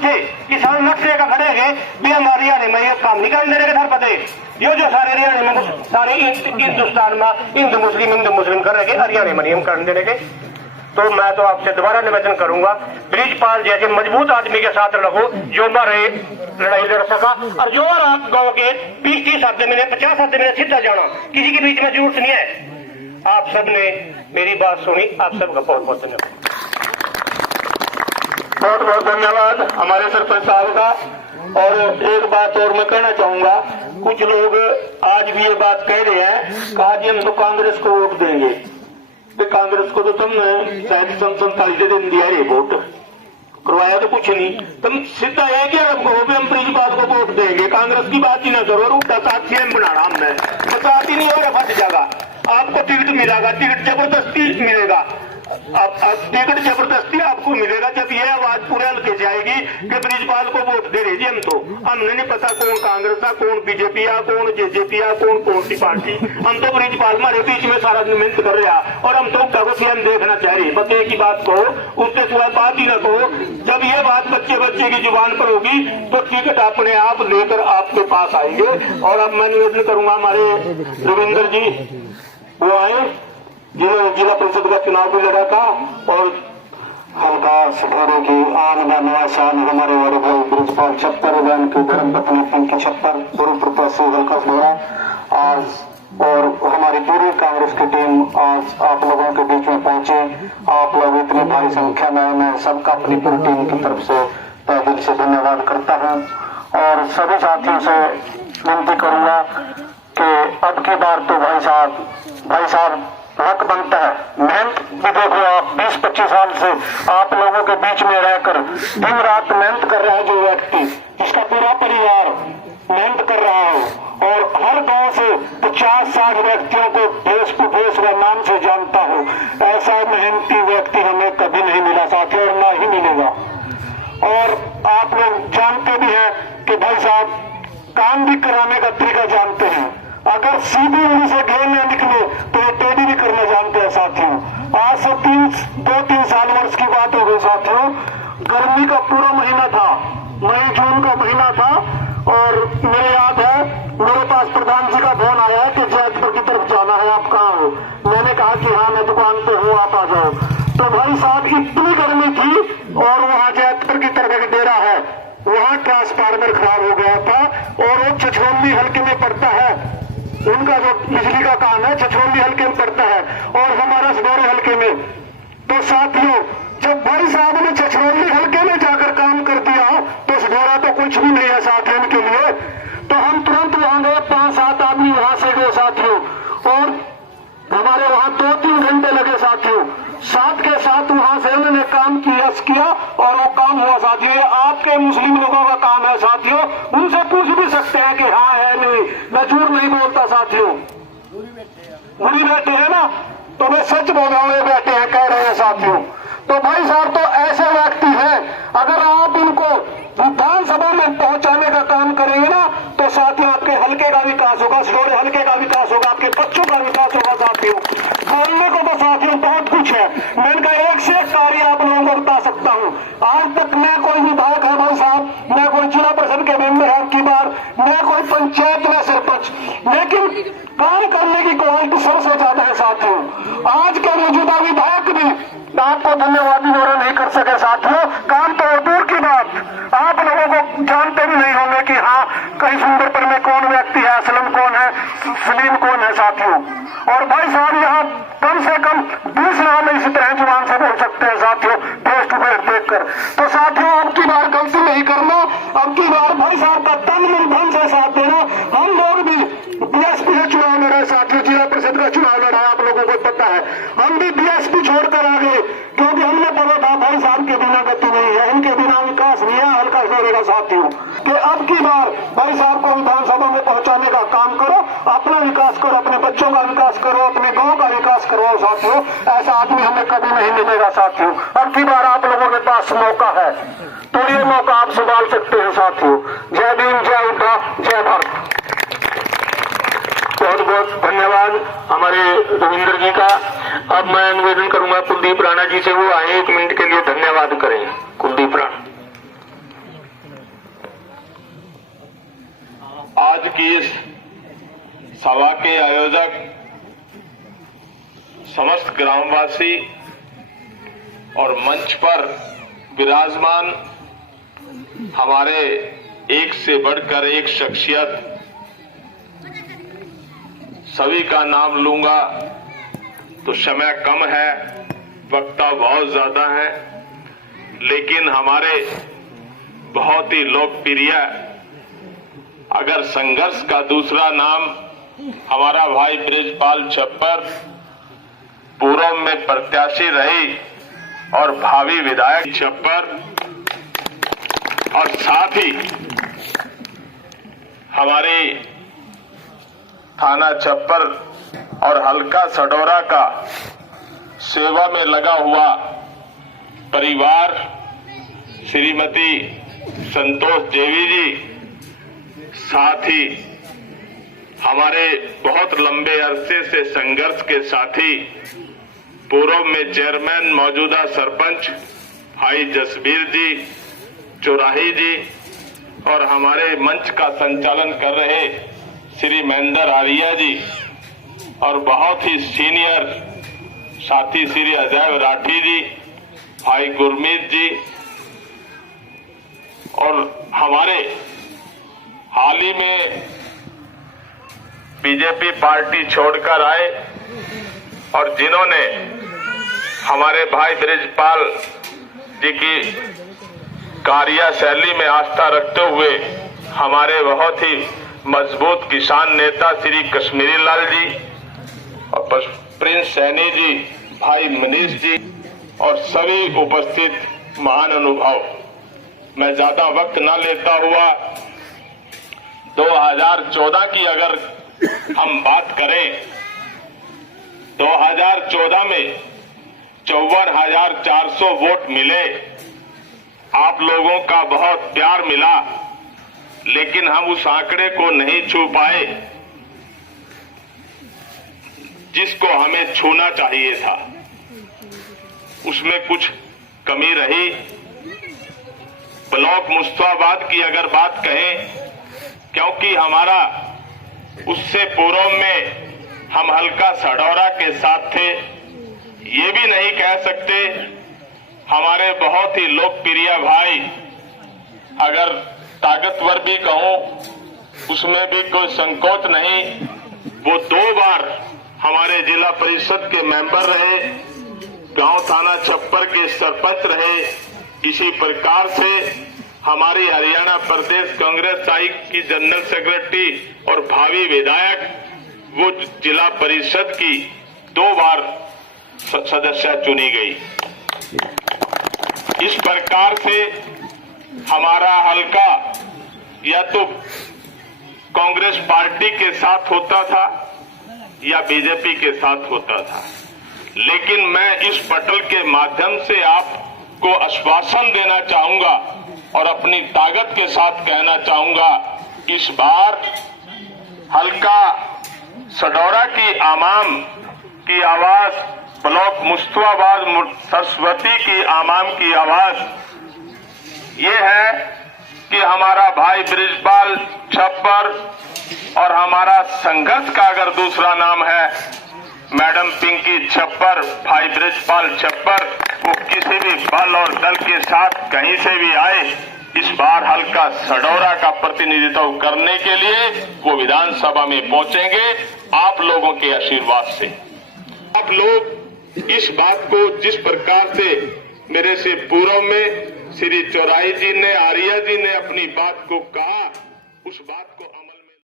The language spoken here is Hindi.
किसान नक्शे का खड़े है भी हमारे हरियाणा में ये काम नहीं करने देगा सर पते यो जो सारे हरियाणा में सारे हिंदुस्तान में हिंदू मुस्लिम कर रहे हरियाणा में नियम करने देने के। तो मैं तो आपसे दोबारा निवेदन करूंगा ब्रिजपाल जैसे मजबूत आदमी के साथ रहो जो हमारे लड़ाई लड़ सका और जो आप गाँव के 20-30 आदमी में 50 आदमी में सीधा जाना किसी के बीच में जरूरत नहीं है। आप सब ने मेरी बात सुनी, आप सबका बहुत बहुत धन्यवाद। बहुत बहुत धन्यवाद हमारे सरपंच साहब का। और एक बात और मैं कहना चाहूंगा, कुछ लोग आज भी ये बात कह रहे हैं कि आज हम तो कांग्रेस को वोट देंगे। कांग्रेस को तो तुमने शायद 47 दिन दिया रे वोट, करवाया तो कुछ नहीं। तुम सीधा है कि अब कहो भी हम ब्रिजपाल को वोट देंगे, कांग्रेस की बात ही ना करो। उल्टा साथ सीएम बनाना हमने बताती नहीं होगा, फट जाएगा। आपको टिकट मिलेगा, टिकट जबरदस्ती मिलेगा, टिकट जबरदस्ती आपको मिलेगा जब ये आवाज पूरे हल्के से आएगी कि ब्रिजपाल को वोट दे रही हम तो हमने नहीं पता कौन कांग्रेस था, कौन बीजेपी आ, कौन जेजेपी आ, कौन सी पार्टी। हम तो ब्रिजपाल हमारे बीच में सारा दिन मेहनत कर रहा और हम तो उसका सीएम देखना चाह रहे। बस एक ही बात कहो, उससे सिवाय बात ही ना कहो। जब ये बात बच्चे की जुबान पर होगी तो टिकट अपने आप लेकर आपके पास आएंगे। और अब मैं निवेदन करूंगा हमारे रविंद्र जी वो आए जिन्होंने जिला परिषद का चुनाव भी लड़ा था और हल्का सठारे की आन व नवासान हमारे बड़े भाई ब्रिजपाल छप्पर उद्यान की धर्म पत्नी पिंकी छप्पर पूर्व प्रत्याशी हल्का सठारा आज और हमारी पूरी कांग्रेस की टीम आज आप लोगों के बीच में पहुंचे। आप लोग इतनी भारी संख्या में, मैं सबका अपनी पूरी टीम की तरफ से तहे दिल से धन्यवाद करता हूं। और सभी साथियों से विनती करूंगा कि अब की बार तो भाई साहब हक बनता है। मेहनत भी देखो आप 20-25 साल से आप लोगों के बीच में रहकर दिन रात मेहनत कर रहा है जो व्यक्ति, जिसका पूरा परिवार मेहनत कर रहा हो और हर गांव से 50-60 व्यक्तियों को देश को देश व नाम से जानता हो, ऐसा मेहनती व्यक्ति हमें कभी नहीं मिला साथियों और ना ही मिलेगा। और आप लोग जानते भी हैं कि भाई साहब काम भी कराने का तरीका जानते हैं। अगर सीधी उंगली से घेरने निकले तो ये टेढ़ी भी करना जानते हैं साथियों। आज से 2-3 साल वर्ष की बात हो गई साथियों, गर्मी का पूरा महीना था, मई जून का महीना था और मेरे याद है मेरे पास प्रधान जी का फोन आया कि जैतपुर की तरफ जाना है, आप कहाँ हो? मैंने कहा कि हाँ मैं दुकान पे हूँ, आप आ जाओ। तो भाई साहब इतनी गर्मी थी और वहाँ जैतपुर की तरफ एक डेरा है, वहाँ ट्रांसफार्मर खराब हो गया था और वो छछरौली हल्के में पड़ता है, उनका जो बिजली का काम है छछरौली हल्के में पड़ता है और हमारा सदौरे हल्के में। तो साथियों जब भाई साहब ने छछरौली हल्के में जाकर काम कर दिया तो सदौरा तो कुछ भी नहीं है साथियों के लिए। तो हम तुरंत वहां गए, 5-7 आदमी वहां से गए साथियों और हमारे वहां 2-3 घंटे लगे साथियों। साथ के साथ वहां से उन्होंने काम किया और वो काम हुआ साथियों। ये आपके मुस्लिम लोगों का काम है साथियों, उनसे पूछ भी सकते हैं कि हाँ है नहीं, मैं झूठ नहीं बोलता साथियों। बुरी बैठे हैं ना, तो मैं सच बोल रहा हूँ, ये बैठे हैं कह रहे हैं साथियों। तो भाई साहब तो ऐसे व्यक्ति हैं, अगर आप इनको विधानसभा में पहुंचाने का काम करेंगे ना तो साथियों आपके हल्के का विकास होगा, सदौरे हल्के का विकास होगा, आपके बच्चों का विकास होगा साथियों। बोलने को तो साथियों बहुत कुछ है, मैं इनका एक से एक कार्य आप लोगों को बता सकता हूँ। आज तक मैं कोई विधायक है भाई साहब, मैं कोई जिला परिषद के मेंबर है की बार, मैं कोई पंचायत में सरपंच, लेकिन काम करने की क्वालिटी सबसे ज्यादा है साथियों। आज के मौजूदा विधायक भी आपको धन्यवादी और नहीं कर सके साथियों। काम तो दूर की बात, आप लोगों को जानते भी नहीं होंगे कि हाँ कहीं सुंदरपुर में कौन व्यक्ति है, असलम कौन है, सलीम कौन है साथियों। और भाई साहब यहाँ कम से कम 20 नाम इसी तरह जुबान से बोल सकते हैं साथियों, फेस टू फेस देखकर। तो साथियों अब की बार गलती नहीं करना, अब की बार भाई साहब का तन मन धन से साथ देना। हम लोग भी बीएसपी से चुनाव लड़ा साथियों, जिला परिषद का चुनाव लड़ा, आप लोगों को पता है। हम भी बीएसपी छोड़कर आ गए क्योंकि हमने पता था भाई साहब के बिना गति नहीं है, इनके बिना विकास नहीं है, हल्का करेगा साथियों। कि अब की बार भाई साहब को विधानसभा में पहुंचाने का काम करो, अपना विकास करो, अपने बच्चों का विकास करो, अपने गांव का विकास करो साथियों। ऐसा आदमी हमें कभी नहीं मिलेगा साथियों। अब की बार आप लोगों के पास मौका है तो ये मौका आप संभाल सकते हैं साथियों। जय भीम, जय उद्धा, जय भारत। बहुत बहुत धन्यवाद हमारे रविंद्र जी का। अब मैं निवेदन करूंगा कुलदीप राणा जी से, वो आए 1 मिनट के लिए धन्यवाद करें। कुलदीप राणा। आज की इस सभा के आयोजक समस्त ग्रामवासी और मंच पर विराजमान हमारे एक से बढ़कर एक शख्सियत, सभी का नाम लूंगा तो समय कम है, वक्ता बहुत ज्यादा है, लेकिन हमारे बहुत ही लोकप्रिय, अगर संघर्ष का दूसरा नाम हमारा भाई बृजपाल छप्पर पूर्व में प्रत्याशी रही और भावी विधायक छप्पर, और साथ ही हमारे थाना छप्पर और हल्का सडौरा का सेवा में लगा हुआ परिवार श्रीमती संतोष देवी जी, साथ ही हमारे बहुत लंबे अरसे से संघर्ष के साथी पूर्व में चेयरमैन मौजूदा सरपंच भाई जसबीर जी चौराही जी, और हमारे मंच का संचालन कर रहे श्री महेंद्र आर्या जी, और बहुत ही सीनियर साथी श्री अजय राठी जी, भाई गुरमीत जी, और हमारे हाल ही में बीजेपी पार्टी छोड़कर आए और जिन्होंने हमारे भाई बृजपाल जी की कार्यशैली में आस्था रखते हुए हमारे बहुत ही मजबूत किसान नेता श्री कश्मीरी लाल जी और प्रिंस सैनी जी, भाई मनीष जी और सभी उपस्थित महान अनुभव, मैं ज्यादा वक्त न लेता हुआ 2014 की अगर हम बात करें, 2014 में 54,400 वोट मिले, आप लोगों का बहुत प्यार मिला, लेकिन हम उस आंकड़े को नहीं छू पाए जिसको हमें छूना चाहिए था। उसमें कुछ कमी रही। ब्लॉक मुस्तफाबाद की अगर बात कहें, क्योंकि हमारा उससे पूर्व में हम हल्का सडौरा के साथ थे, ये भी नहीं कह सकते हमारे बहुत ही लोकप्रिय भाई, अगर ताकतवर भी कहूं उसमें भी कोई संकोच नहीं, वो 2 बार हमारे जिला परिषद के मेंबर रहे, गांव थाना छप्पर के सरपंच रहे। इसी प्रकार से हमारी हरियाणा प्रदेश कांग्रेस आई की जनरल सेक्रेटरी और भावी विधायक, वो जिला परिषद की 2 बार सदस्य चुनी गई। इस प्रकार से हमारा हल्का या तो कांग्रेस पार्टी के साथ होता था या बीजेपी के साथ होता था, लेकिन मैं इस पटल के माध्यम से आपको आश्वासन देना चाहूंगा और अपनी ताकत के साथ कहना चाहूंगा, इस बार हल्का सडौरा की आवाम की आवाज, ब्लॉक मुस्तफाबाद सरस्वती की आवाम की आवाज ये है कि हमारा भाई बृजपाल छप्पर और हमारा संघर्ष का अगर दूसरा नाम है मैडम पिंकी छप्पर, भाई बृजपाल छप्पर, वो किसी भी बल और दल के साथ कहीं से भी आए, इस बार हल्का सडौरा का प्रतिनिधित्व करने के लिए वो विधानसभा में पहुंचेंगे आप लोगों के आशीर्वाद से। आप लोग इस बात को जिस प्रकार से मेरे से पूर्व में श्री चौराही जी ने, आर्या जी ने अपनी बात को कहा, उस बात को